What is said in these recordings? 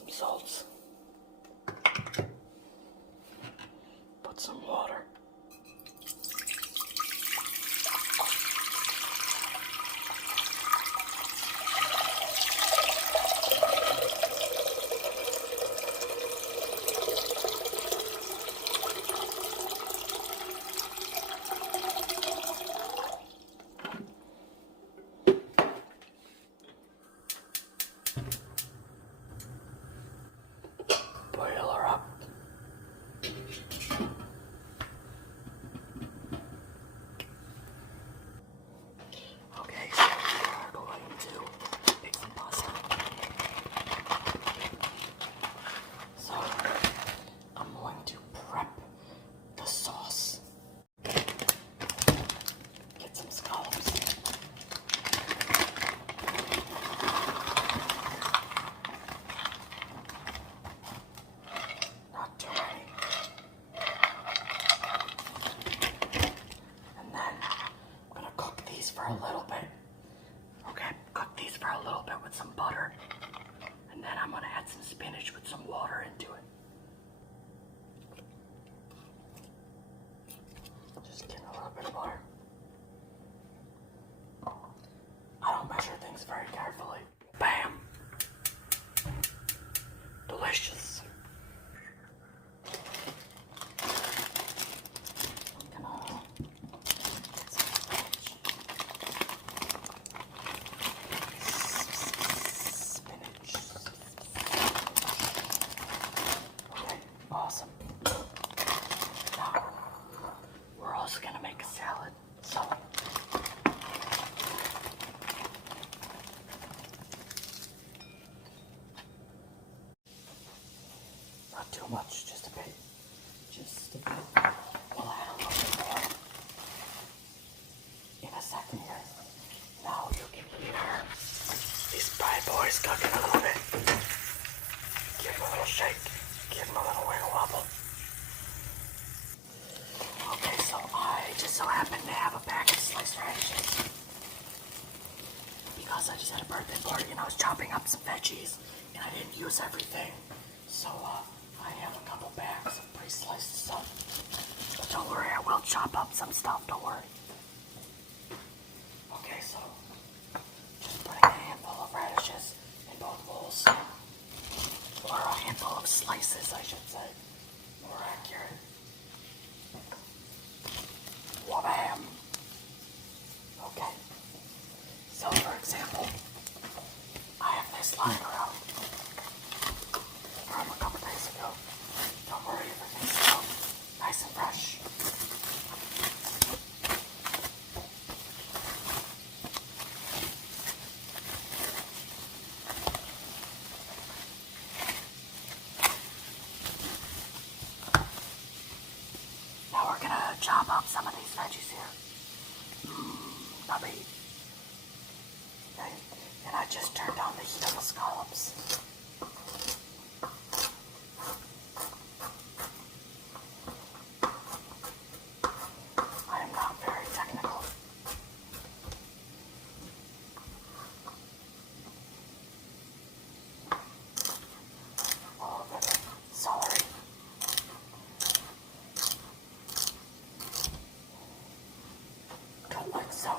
some salts, put some water. Boil her up. Okay, so we're going to make some pasta. So I'm going to prep the sauce. Get some scallops. Not too many. And then I'm gonna cook these for a little bit. Okay, cook these for a little bit with some butter. And then I'm gonna add some spinach with some water into it. Just getting a little bit of butter. I don't measure things very carefully. Bam! Delicious. I'm gonna get some spinach. Okay, awesome. Now, we're also gonna make a salad. So, not too much, just a bit. Just a bit. We'll add a little bit more in a second here. Now you can hear these bad boys cooking a little bit. Give them a little shake. Give them a little wiggle wobble. Okay, so I just so happen to have a bag of sliced radishes. Because I just had a birthday party and I was chopping up some veggies and I didn't use everything. So I have a couple bags of pre-sliced stuff. But don't worry, I will chop up some stuff, don't worry. Okay, so just putting a handful of radishes in both bowls. Or a handful of slices, I should say. More accurate. Wabam! Okay. So, for example, I have this lying around from a couple days ago. Don't worry, everything's still nice and fresh. Now we're gonna chop up some of these veggies here. Yummy. Okay, and I just turned on the heat of the scallops. I am not very technical. A little bit of celery. Cut like so.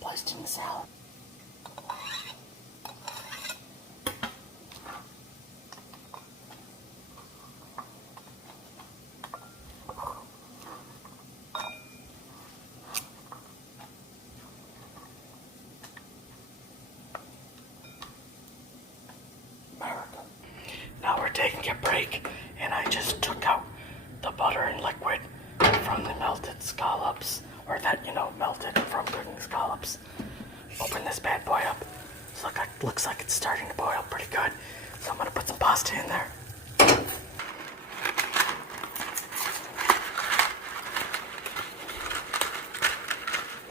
Placed in the salad. America. Now we're taking a break, and I just took out the butter and liquid from the melted scallops, or that, melted from cooking scallops. Open this bad boy up. So looks like it's starting to boil pretty good. So I'm gonna put some pasta in there.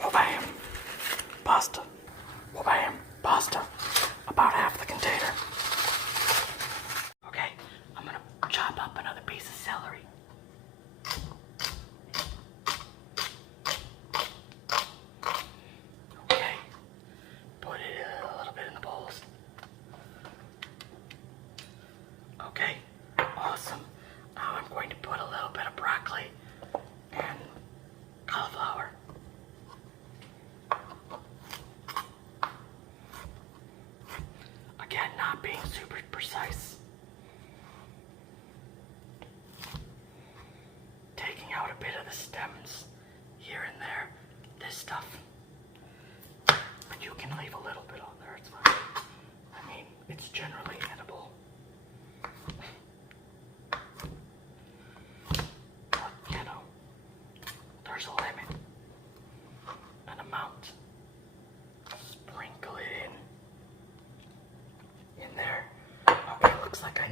Wabam! Pasta. Wabam! Pasta. About half the container. Okay, I'm gonna chop up another piece of celery. Okay, put it a little bit in the bowls.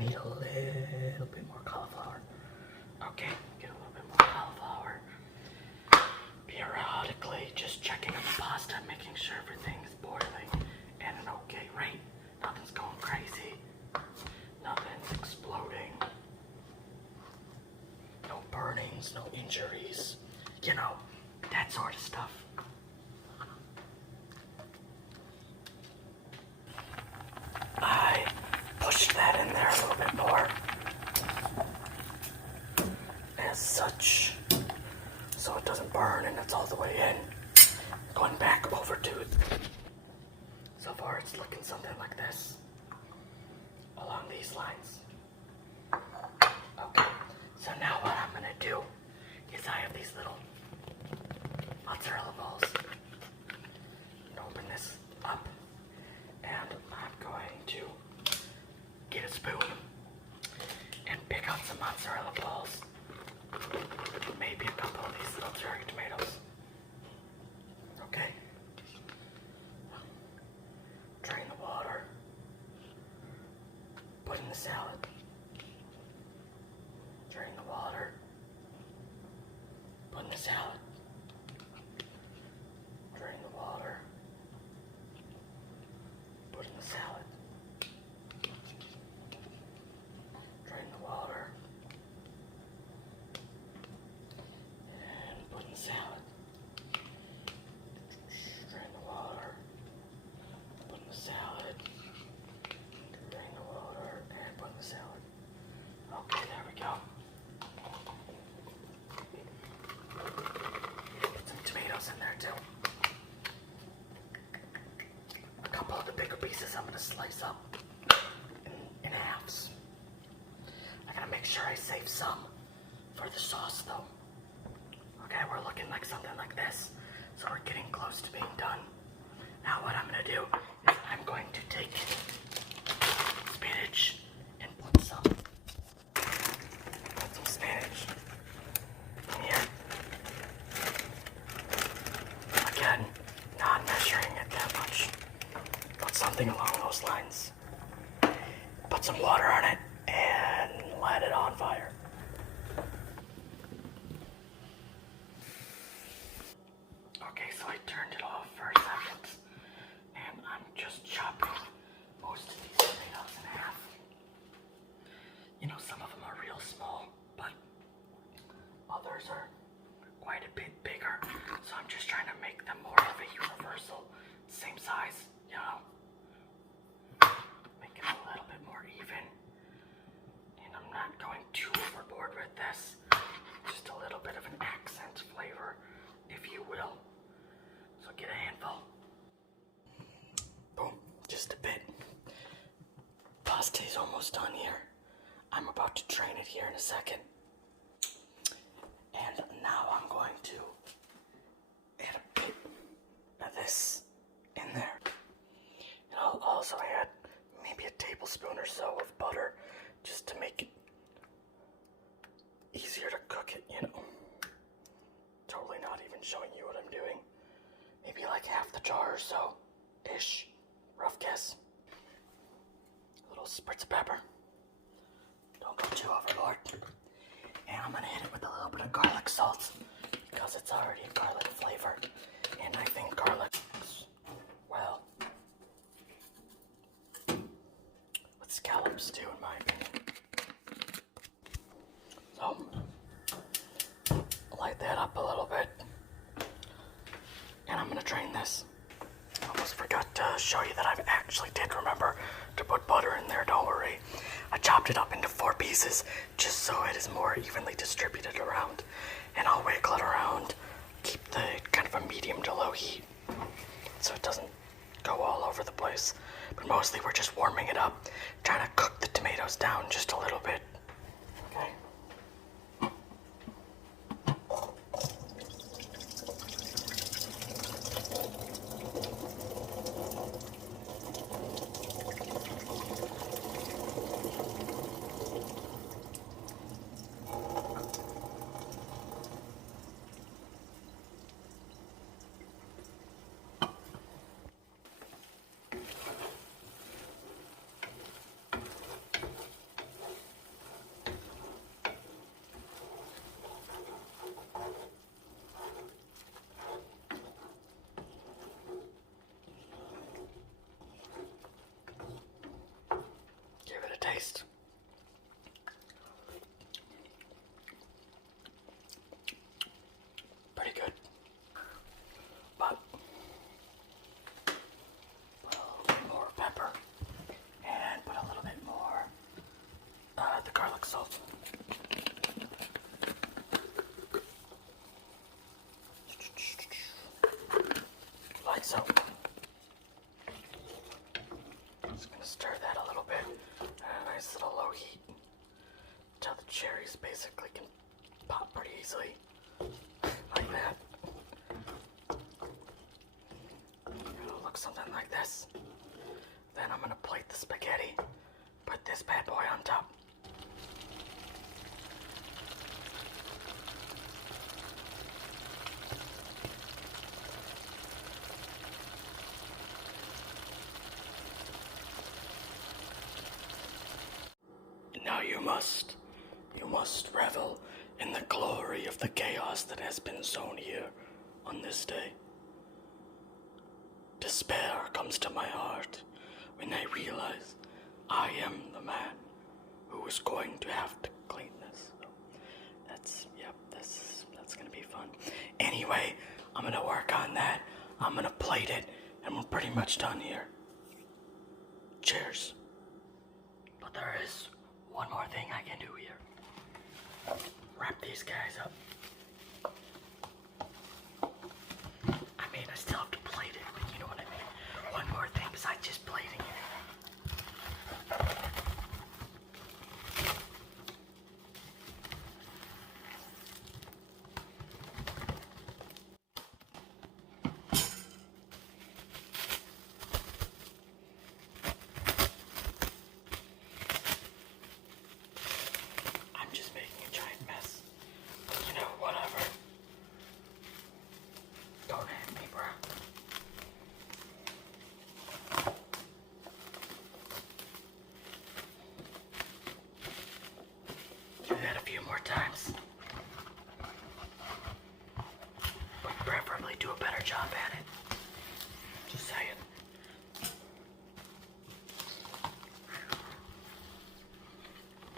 need a little bit more cauliflower. Okay, get a little bit more cauliflower. Periodically, just checking on the pasta, making sure everything's boiling at an okay rate. Nothing's going crazy. Nothing's exploding. No burnings, no injuries. You know, that sort of stuff. I pushed that in there a little bit more. As such. So it doesn't burn and it's all the way in. Going back over to it. So far it's looking something like this. Along these lines. Okay, so now what I'm gonna do is I have these little mozzarella balls. Open this up and I'm going to get a spoon and pick out some mozzarella balls. Maybe a couple of these little cherry tomatoes. Okay. Drain the water. Put in the salad. Drain the water. Put in the salad. Drain the water. Put in the salad. Drain the water. And put in the salad. Drain the water. Put in the salad. Drain the water and put in the salad. Okay, there we go. Put some tomatoes in there too. A couple of the bigger pieces I'm going to slice up in halves. I gotta make sure I save some for the sauce though. Okay, we're looking like something like this. So we're getting close to being done. Now what I'm gonna do is I'm going to take spinach and put some spinach in here. Again, not measuring it that much. Put something along those lines. Put some water on it and let it on fire. Okay, so I turned it off for a second and I'm just chopping most of these tomatoes in half. You know, some of them are real small, but others are quite a bit bigger. So I'm just trying to make them more of a universal, same size, you know. Make it a little bit more even. And I'm not going too overboard with this. Just a little bit of an accent flavor, if you will. So get a handful. Boom, just a bit. Pasta is almost done here. I'm about to drain it here in a second. And now I'm going to add a bit of this in there. And I'll also add maybe a tablespoon or so of butter just to make it easier to cook it, you know. Totally not even showing you what I'm doing. Maybe like half the jar or so, ish. Rough guess. A little spritz of pepper. Don't go too overboard. And I'm gonna hit it with a little bit of garlic salt because it's already a garlic flavor. And I think garlic works well with scallops too, in my opinion. So, light that up a little bit. And I'm gonna drain this. I almost forgot to show you that I actually did remember to put butter in there, don't worry. I chopped it up into 4 pieces just so it is more evenly distributed around. And I'll wiggle it around, keep the kind of a medium to low heat so it doesn't go all over the place. But mostly we're just warming it up, trying to cook the tomatoes down just a little bit. Okay. So, just gonna stir that a little bit at a nice little low heat until the cherries basically can pop pretty easily, like that. It'll look something like this. Then I'm gonna plate the spaghetti, put this bad boy on top. Now you must revel in the glory of the chaos that has been sown here on this day. Despair comes to my heart when I realize I am the man who is going to have to clean this. So that's gonna be fun. Anyway, I'm gonna work on that. I'm gonna plate it, and we're pretty much done here. Cheers. But there is one more thing I can do here. Wrap these guys up. I mean, I still have to plate it, but you know what I mean. One more thing besides just plating it. I'm just making a giant mess. But you know, whatever. Don't hate me, bro. Do that a few more times. But preferably do a better job at it. Just saying.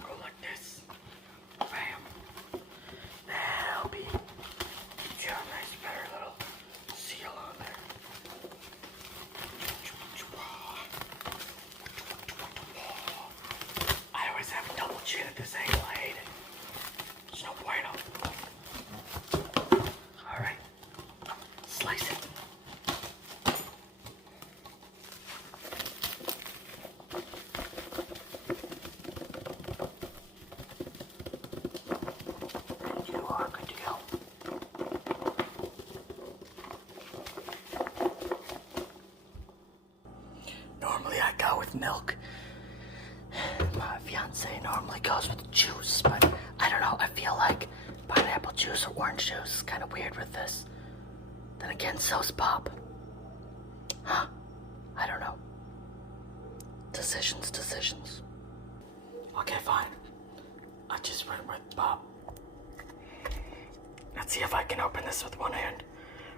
Go like this. Bam. That'll be a nice, better little seal on there. I always have a double chin at this angle. I hate it. There's no bueno. Alright. Slice it. You are good to go. Normally I go with milk. My fiance normally goes with juice, but I don't know, I feel like pineapple juice or orange juice is kind of weird with this. Then again, so's pop. Huh? I don't know. Decisions. Okay, fine. I just went with pop. Let's see if I can open this with one hand.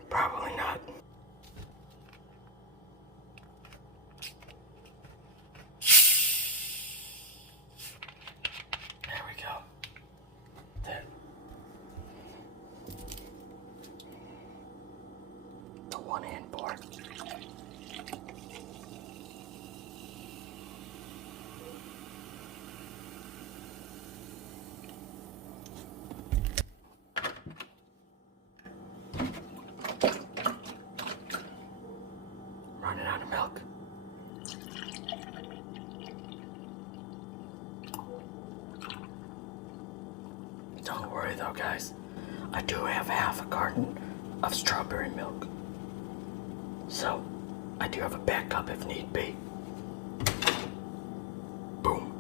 Probably not. There we go. There. The one hand board. Running out of milk. Don't worry though, guys. I do have half a carton of strawberry milk. So, I do have a backup if need be. Boom.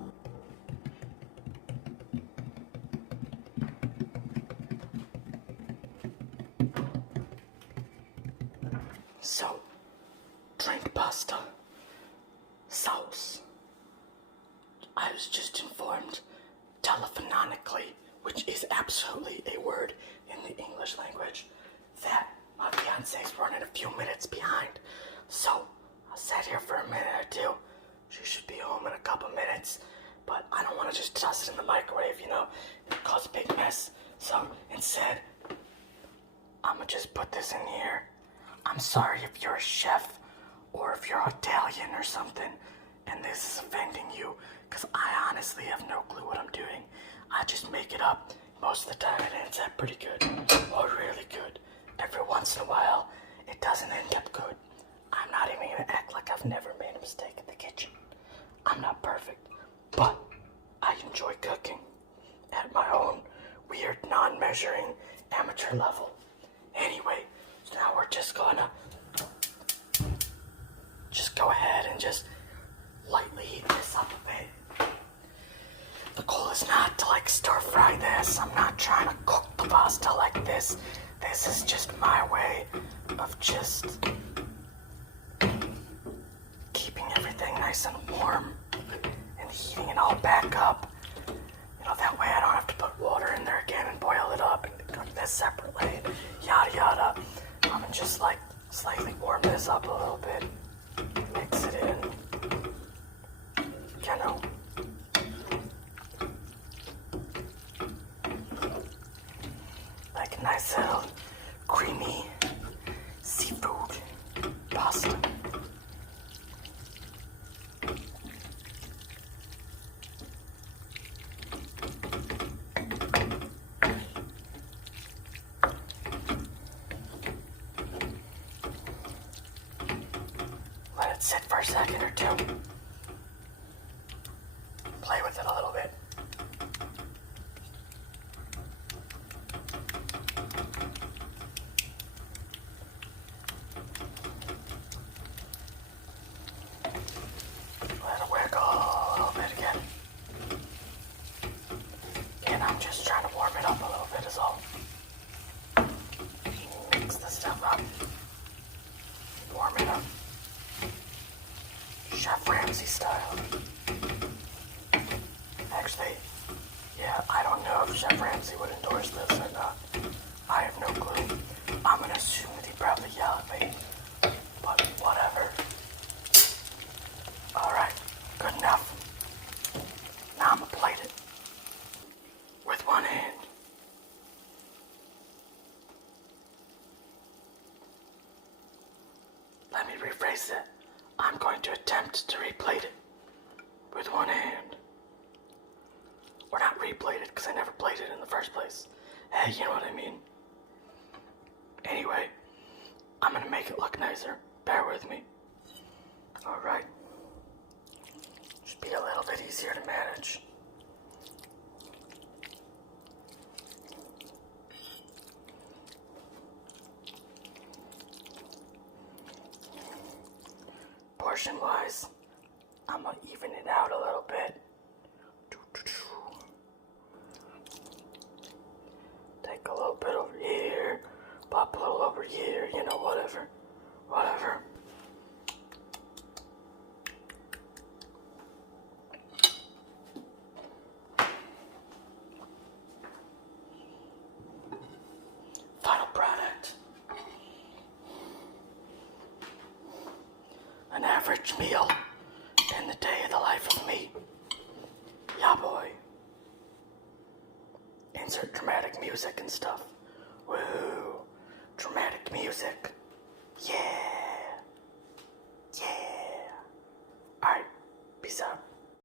So, drink pasta. Sauce. I was just informed telephonically, which is absolutely a word in the English language, that my fiance's running a few minutes behind. So I sat here for a minute or two. She should be home in a couple minutes, but I don't want to just toss it in the microwave, you know, it'll cause a big mess. So instead, I'm gonna just put this in here. I'm sorry if you're a chef or if you're Italian or something and this is offending you, because I honestly have no clue what I'm doing. I just make it up most of the time and it ends up pretty good, or really good. Every once in a while, it doesn't end up good. I'm not even gonna act like I've never made a mistake in the kitchen. I'm not perfect, but I enjoy cooking at my own weird non-measuring amateur level. Anyway, so now we're just gonna go ahead and just lightly heat this up a bit. The goal is not to like stir fry this. I'm not trying to cook the pasta like this. This is just my way of just keeping everything nice and warm and heating it all back up. You know, that way I don't have to put water in there again and boil it up and cook this separately, yada yada. I'm gonna just like slightly warm this up a little bit, mix it in, you know. Like a nice little creamy seafood pasta. Let it sit for a second or two. Play with it a little bit. Let it wiggle a little bit again. And I'm just trying to warm it up a little bit is all. Mix the stuff up. Warm it up. Chef Ramsey style. Actually, yeah, I don't know if Chef Ramsey would endorse this or not. I have no clue. I'm gonna assume that he'd probably yell at me, but whatever. Alright, good enough. Now I'm gonna plate it with one hand. Let me rephrase it. I'm going to attempt to replate it with one hand. Or not replate it, because I never played it in the first place. Hey, you know what I mean? Anyway, I'm gonna make it look nicer. Bear with me. Alright. Should be a little bit easier to manage. Portion-wise, I'm gonna even it out a little bit. Take a little bit over here, pop a little over here, you know, whatever. Whatever. Final product. An average meal in the day of the life of me. Yeah, boy. Insert dramatic music and stuff. Woo. Dramatic music. Yeah. Yeah. Alright. Peace out.